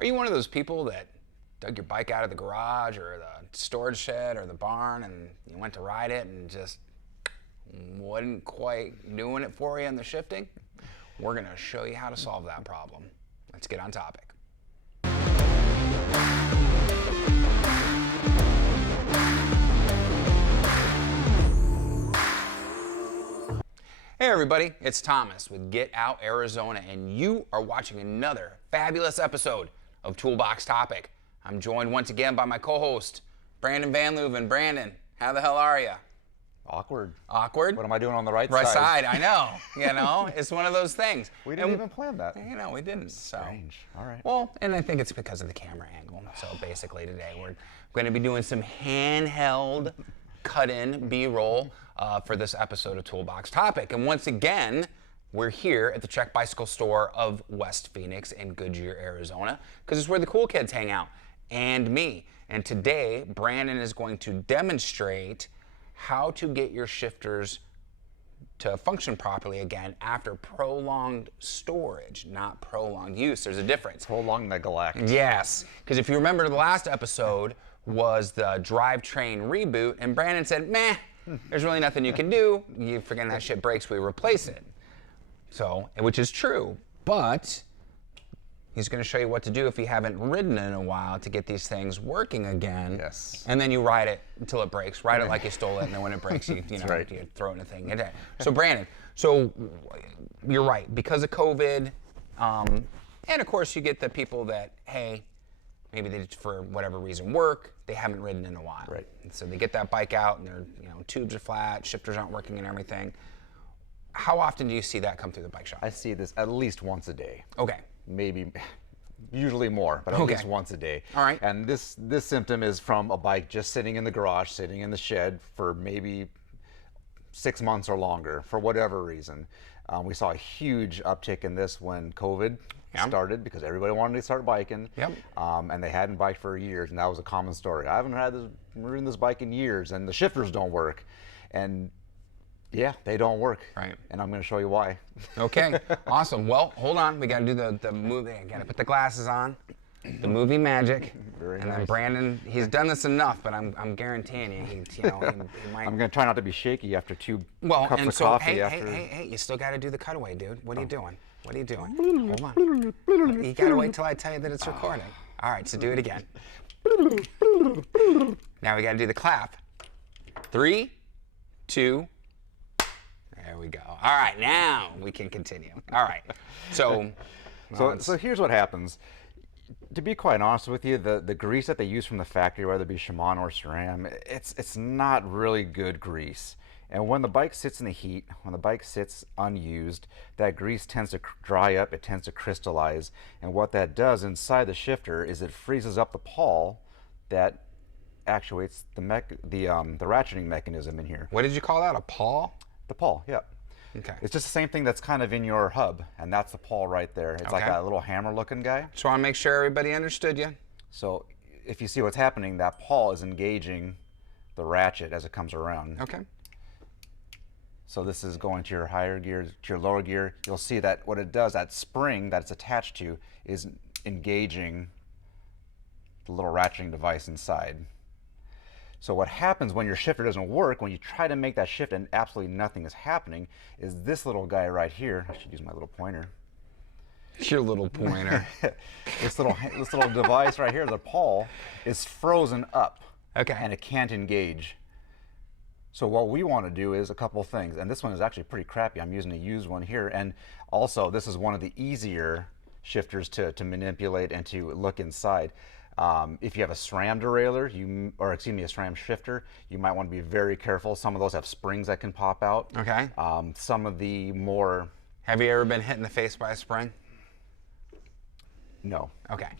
Are you one of those people that dug your bike out of the garage or the storage shed or the barn and you went to ride it and just wasn't quite doing it for you in the shifting? We're gonna show you how to solve that problem. Let's get on topic. Hey everybody, it's Thomas with Get Out Arizona, and you are watching another fabulous episode of Toolbox Topic. I'm joined once again by my co-host, Brandon Van Leuven. Brandon, how the hell are you? Awkward. Awkward? What am I doing on the right side? Right side, I know. You know, it's one of those things. We didn't even plan that. You know, we didn't. Strange. All right. Well, and I think it's because of the camera angle. So basically today we're going to be doing some handheld cut-in B-roll for this episode of Toolbox Topic. And once again, we're here at the Trek Bicycle Store of West Phoenix in Goodyear, Arizona, because it's where the cool kids hang out, and me. And today, Brandon is going to demonstrate how to get your shifters to function properly again after prolonged storage, not prolonged use. There's a difference. Prolonged neglect. Yes, because if you remember, the last episode was the drivetrain reboot, and Brandon said, meh, there's really nothing you can do. You forget that shit breaks, we replace it. So, which is true, but he's going to show you what to do if you haven't ridden in a while to get these things working again. Yes. And then you ride it until it breaks. Ride it like you stole it, and then when it breaks, you right. you throw it in a thing. So Brandon, so you're right, because of COVID, and of course you get the people that, hey, maybe they just, for whatever reason, work, they haven't ridden in a while. Right. And so they get that bike out and their tubes are flat, shifters aren't working and everything. How often do you see that come through the bike shop? I see this at least once a day. Okay. Maybe, usually more, but at least once a day. All right. And this symptom is from a bike just sitting in the garage, sitting in the shed for maybe 6 months or longer, for whatever reason. We saw a huge uptick in this when COVID started, because everybody wanted to start biking. Yep. And they hadn't biked for years, and that was a common story. I haven't ridden this bike in years, and the shifters don't work. And yeah, they don't work. Right. And I'm going to show you why. Okay, awesome. Well, hold on. We got to do the movie. I got to put the glasses on. The movie magic. Very and nice. then Brandon, he's done this enough, but I'm guaranteeing you, he might. I'm going to try not to be shaky after two Well, cups and of so, coffee. hey, you still got to do the cutaway, dude. What are you doing? What are you doing? Hold on. You got to wait till I tell you that it's recording. All right, so do it again. Now we got to do the clap. 3, 2. There we go. All right, now we can continue. All right. So here's what happens. To be quite honest with you, the grease that they use from the factory, whether it be Shimano or Sram, it's not really good grease. And when the bike sits in the heat, when the bike sits unused, that grease tends to dry up, it tends to crystallize. And what that does inside the shifter is it freezes up the pawl that actuates the ratcheting mechanism in here. what did you call that? A paw? The pawl, yeah. Okay. It's just the same thing that's kind of in your hub, and that's the pawl right there. It's like Okay. a little hammer-looking guy. Just want to make sure everybody understood you. So if you see what's happening, that pawl is engaging the ratchet as it comes around. Okay. So this is going to your higher gear, to your lower gear. You'll see that what it does, that spring that it's attached to, is engaging the little ratcheting device inside. So what happens when your shifter doesn't work, when you try to make that shift and absolutely nothing is happening, is this little guy right here. I should use my little pointer. Your little pointer. This little device right here, the pawl, is frozen up. Okay. And it can't engage. So what we want to do is a couple things, and this one is actually pretty crappy. I'm using a used one here, and also this is one of the easier shifters to manipulate and to look inside. If you have a SRAM derailleur, a SRAM shifter, you might want to be very careful. Some of those have springs that can pop out. Okay. Some of the more... Have you ever been hit in the face by a spring? No. Okay.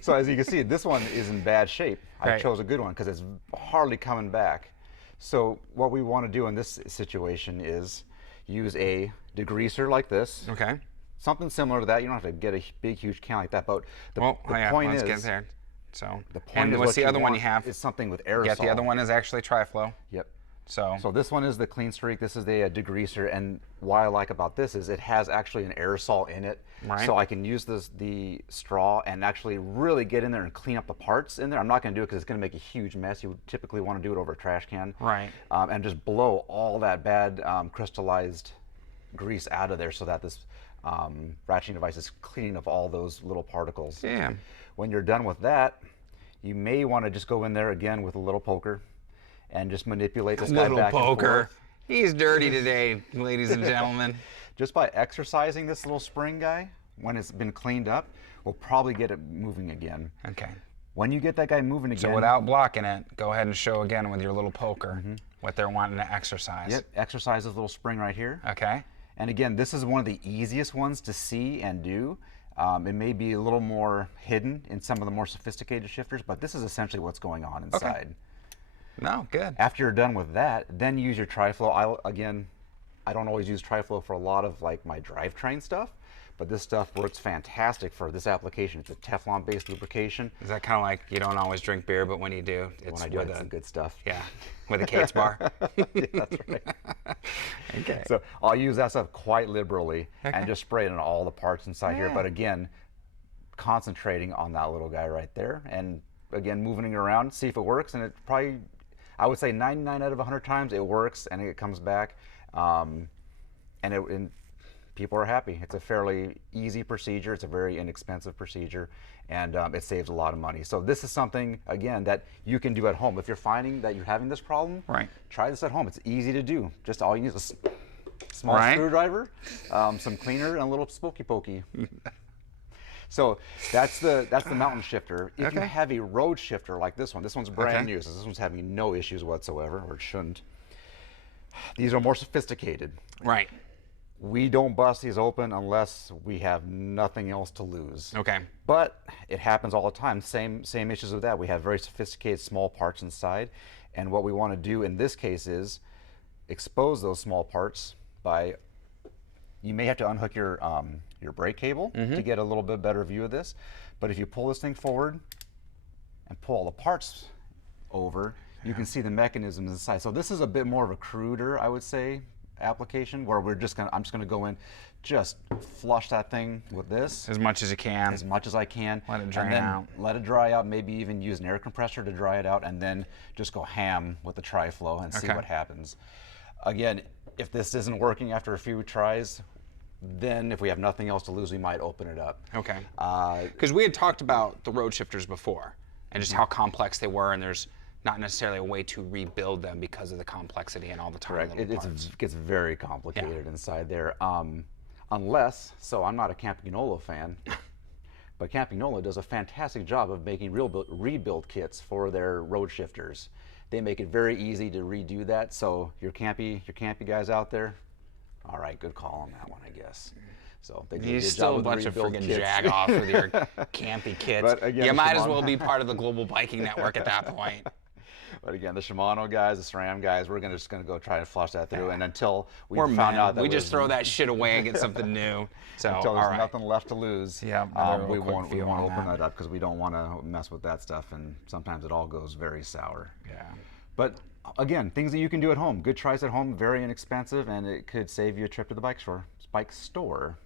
So as you can see, this one is in bad shape. I Right. chose a good one because it's hardly coming back. So what we want to do in this situation is use a degreaser like this. Okay. Something similar to that. You don't have to get a big, huge can like that, but the Yeah, point let's is, get there. So, the point and is what's what the you other one want you have? is something with aerosol. Yeah, the other one is actually Triflow. Yep. So this one is the Clean Streak. This is the degreaser, and what I like about this is it has actually an aerosol in it, Right. so I can use the straw and actually really get in there and clean up the parts in there. I'm not going to do it because it's going to make a huge mess. You would typically want to do it over a trash can, Right. And just blow all that bad crystallized grease out of there, so that this ratcheting device is cleaning up all those little particles. Yeah. When you're done with that, you may want to just go in there again with a little poker and just manipulate this guy Little back and poker. forth. He's dirty today, ladies and gentlemen. Just by exercising this little spring guy, when it's been cleaned up, we'll probably get it moving again. Okay. When you get that guy moving again, So without blocking it, go ahead and show again with your little poker what they're wanting to exercise. yep, exercise this little spring right here. Okay. And again, this is one of the easiest ones to see and do. It may be a little more hidden in some of the more sophisticated shifters, but this is essentially what's going on inside. No, good. After you're done with that, then use your Tri-Flow. I don't always use Tri-Flow for a lot of like my drivetrain stuff, but this stuff works fantastic for this application. It's a Teflon-based lubrication. Is that kind of like you don't always drink beer, but when you do, it's When I do, with it's a some good stuff. yeah, with a Kate's bar. Yeah, that's right. Okay. So I'll use that stuff quite liberally Okay. and just spray it on all the parts inside here. But again, concentrating on that little guy right there, and again, moving it around, see if it works. And it probably, I would say 99 out of 100 times it works and it comes back. And people are happy. It's a fairly easy procedure. It's a very inexpensive procedure, and it saves a lot of money. So this is something, again, that you can do at home. If you're finding that you're having this problem, Right. try this at home. It's easy to do. Just all you need is a small Right. screwdriver, some cleaner, and a little spokey pokey. So that's the mountain shifter. If you Okay. have a road shifter like this one's brand Okay. new, so this one's having no issues whatsoever, or it shouldn't. These are more sophisticated. Right. We don't bust these open unless we have nothing else to lose. Okay. But it happens all the time. Same issues with that. We have very sophisticated small parts inside, and what we want to do in this case is expose those small parts by. You may have to unhook your brake cable to get a little bit better view of this, but if you pull this thing forward and pull all the parts over, you can see the mechanisms inside. So this is a bit more of a cruder, I would say, application where I'm just gonna go in, just flush that thing with this As much as you can. as much as I can. Let it drain and then out. Let it dry out, maybe even use an air compressor to dry it out, and then just go ham with the Tri-Flow and see Okay. what happens. Again, if this isn't working after a few tries, then if we have nothing else to lose, we might open it up. Okay. Because we had talked about the road shifters before and just how complex they were, and there's not necessarily a way to rebuild them because of the complexity and all the tiny Correct. little parts. It gets very complicated inside there. Unless, so I'm not a Campagnolo fan, but Campagnolo does a fantastic job of making rebuild kits for their road shifters. They make it very easy to redo that. So your campy guys out there, all right, good call on that one, I guess. So they do a You're good still a job with bunch of rebuild freaking kits. jag-offs with your campy kits. But again, you might as Shimano- well be part of the global biking network at that point. But again, the Shimano guys, the Sram guys, we're just gonna go try to flush that through, and until we We're found men. out that We just was- throw that shit away and get something new. So, until all there's right. nothing left to lose, Yeah, another we quick won't feel on open that. that up because we don't want to mess with that stuff, and sometimes it all goes very sour. Yeah. But again, things that you can do at home. Good tries at home, very inexpensive, and it could save you a trip to the bike store. Bike store.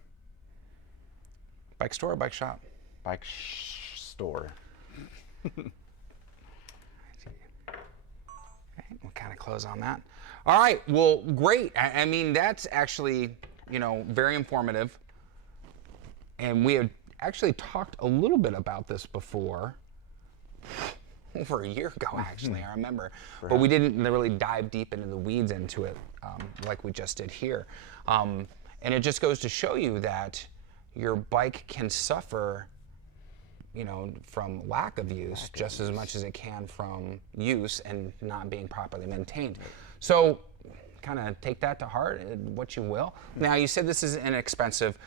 Bike store or bike shop? Store. We'll kind of close on that. All right. Well, great. I mean, that's actually, very informative. And we had actually talked a little bit about this before. Over a year ago, actually, I remember. But we didn't really dive deep into the weeds into it like we just did here. And it just goes to show you that your bike can suffer from lack of use just as much as it can from use and not being properly maintained. So kind of take that to heart, what you will. Now, you said this is inexpensive.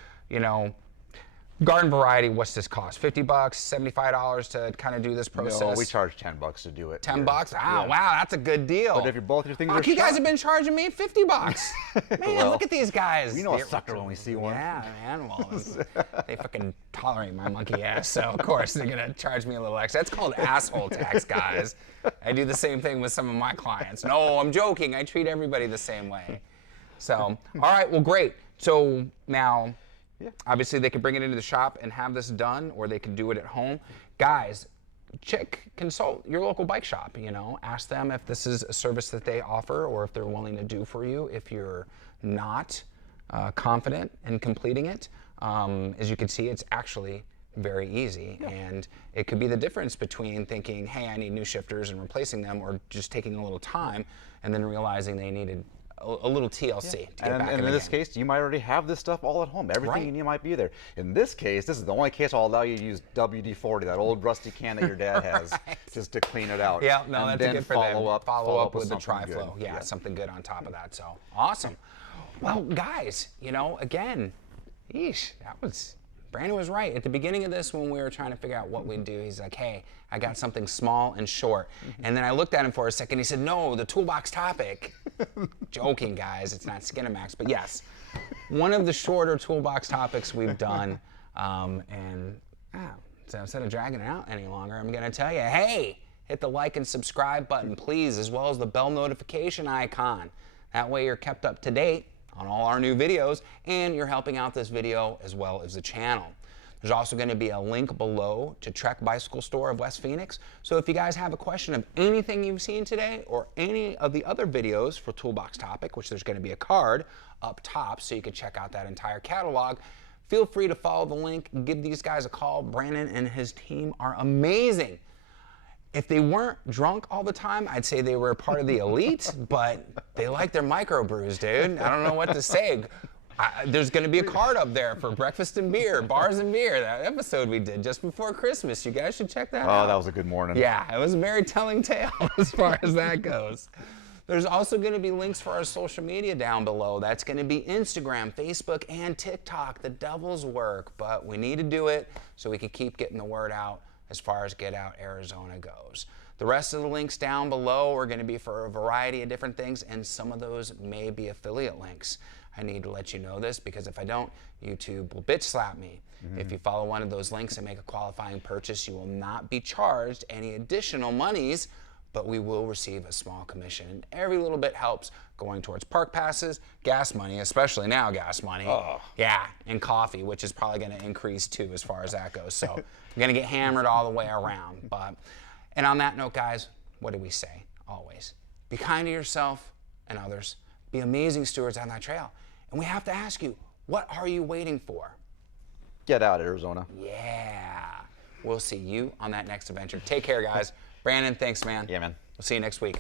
Garden Variety, what's this cost? $50, $75 to kind of do this process? No, we charge $10 to do it. 10 bucks? Wow, wow, that's a good deal. But if you're both your things Fuck, are you guys shot- have been charging me $50. Man, Well, look at these guys. We know a sucker when we see one. Yeah, man. Well, they fucking tolerate my monkey ass, so of course they're gonna charge me a little extra. That's called asshole tax, guys. I do the same thing with some of my clients. No, I'm joking. I treat everybody the same way. So, all right, well, great. So now, obviously they can bring it into the shop and have this done, or they can do it at home. Guys, consult your local bike shop, you know, ask them if this is a service that they offer or if they're willing to do for you if you're not confident in completing it. As you can see, it's actually very easy, and it could be the difference between thinking, hey, I need new shifters and replacing them, or just taking a little time and then realizing they needed a little TLC to get back and in this case, you might already have this stuff all at home. Everything you need might be there. In this case, this is the only case I'll allow you to use WD-40, that old rusty can that your dad has, just to clean it out. Yeah, no, and that's then good for them. Follow up with the something Tri-Flow. good. Yeah, something good on top of that. So awesome. Well, guys, you know, again, yeesh, Brandon was right. At the beginning of this, when we were trying to figure out what we'd do, he's like, hey, I got something small and short. And then I looked at him for a second. He said, no, the toolbox topic. Joking, guys. It's not Skinamax. But yes, one of the shorter toolbox topics we've done. So instead of dragging it out any longer, I'm going to tell you, hey, hit the like and subscribe button, please, as well as the bell notification icon. That way you're kept up to date on all our new videos, and you're helping out this video as well as the channel. There's also going to be a link below to Trek Bicycle Store of West Phoenix. So if you guys have a question of anything you've seen today or any of the other videos for Toolbox Topic, which there's going to be a card up top so you can check out that entire catalog, feel free to follow the link, give these guys a call. Brandon and his team are amazing. If they weren't drunk all the time, I'd say they were a part of the elite, but they like their microbrews, dude. I don't know what to say. There's going to be a card up there for breakfast and beer, bars and beer, that episode we did just before Christmas. You guys should check that out. Oh, that was a good morning. Yeah, it was a very telling tale as far as that goes. There's also going to be links for our social media down below. That's going to be Instagram, Facebook, and TikTok. The devil's work, but we need to do it so we can keep getting the word out as far as Get Out Arizona goes. The rest of the links down below are going to be for a variety of different things, and some of those may be affiliate links. I need to let you know this because if I don't, YouTube will bitch slap me. If you follow one of those links and make a qualifying purchase, you will not be charged any additional monies, but we will receive a small commission. And every little bit helps going towards park passes, gas money, especially now gas money. Yeah, and coffee, which is probably going to increase too as far as that goes. So I'm going to get hammered all the way around. And on that note, guys, what do we say always? Be kind to yourself and others. Be amazing stewards on that trail. And we have to ask you, what are you waiting for? Get out, Arizona. Yeah. We'll see you on that next adventure. Take care, guys. Brandon, thanks, man. Yeah, man. We'll see you next week.